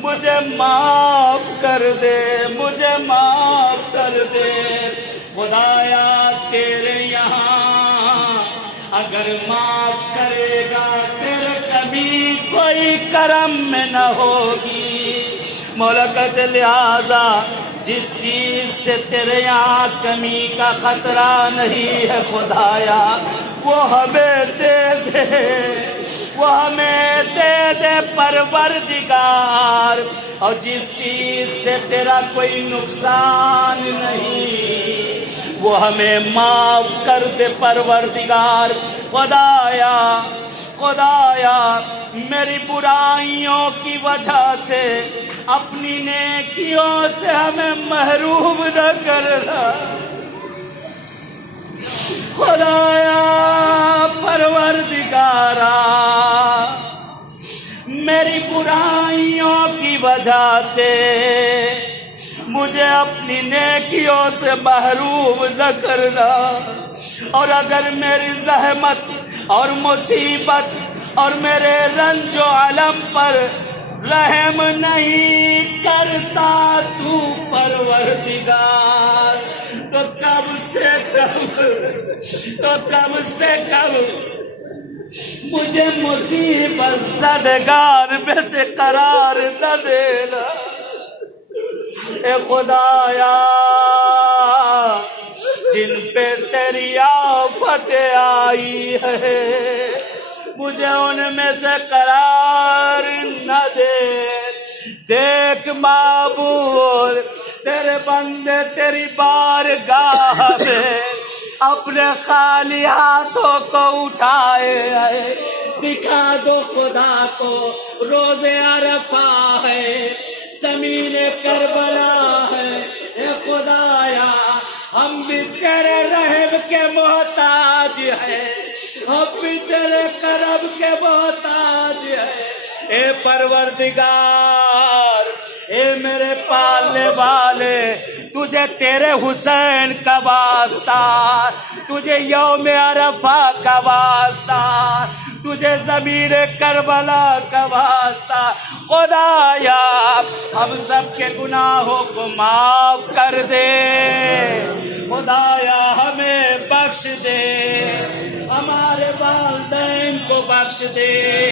مجھے معاف کر دے، مجھے معاف کر دے خدایا، تیرے یہاں اگر معاف کرے گا پھر کبھی کوئی کرم میں نہ ہوگی۔ مولا کہتے لہذا جس چیز سے تیرے یہاں کمی کا خطرہ نہیں ہے خدایا، وہ ہمیں دے دے، وہ ہمیں دے دے پروردگار، اور جس چیز سے تیرا کوئی نقصان نہیں وہ ہمیں معاف کر دے پروردگار۔ خدایا خدایا میری برائیوں کی وجہ سے اپنی نیکیوں سے ہمیں محروم نہ کرنا خدایا۔ پروردگارا میری برائیوں کی وجہ سے مجھے اپنی نیکیوں سے محروم نہ کرنا، اور اگر میری زحمت اور مصیبت اور میرے رنج و علم پر رحم نہیں کرتا تو پروردگار، تو کم سے کم مجھے مصیبت زدگار میں سے قرار نہ دینا۔ اے خدایا جن پہ تیری آفت آئی ہے مجھے ان میں سے قرار نہ دے۔ دیکھ معبود تیرے بندے تیری بارگاہ میں اپنے خالی ہاتھوں کو اٹھائے ہیں، دکھا دو خدا کو روز عرفہ ہے، زمین کربلا ہے۔ اے خدایا ہم بھی تیرے رحم کے محتاج ہیں، ہم بھی تیرے کرم کے محتاج ہیں۔ اے پروردگار، اے میرے پالنے والے، تجھے تیرے حسین کا واسطہ، تجھے یوم عرفہ کا واسطہ، تجھے زمین کربلا کا واسطہ خدایا ہم سب کے گناہوں کو معاف کر دے۔ خدایا ہمیں بخش دے، ہمارے والدین کو بخش دے۔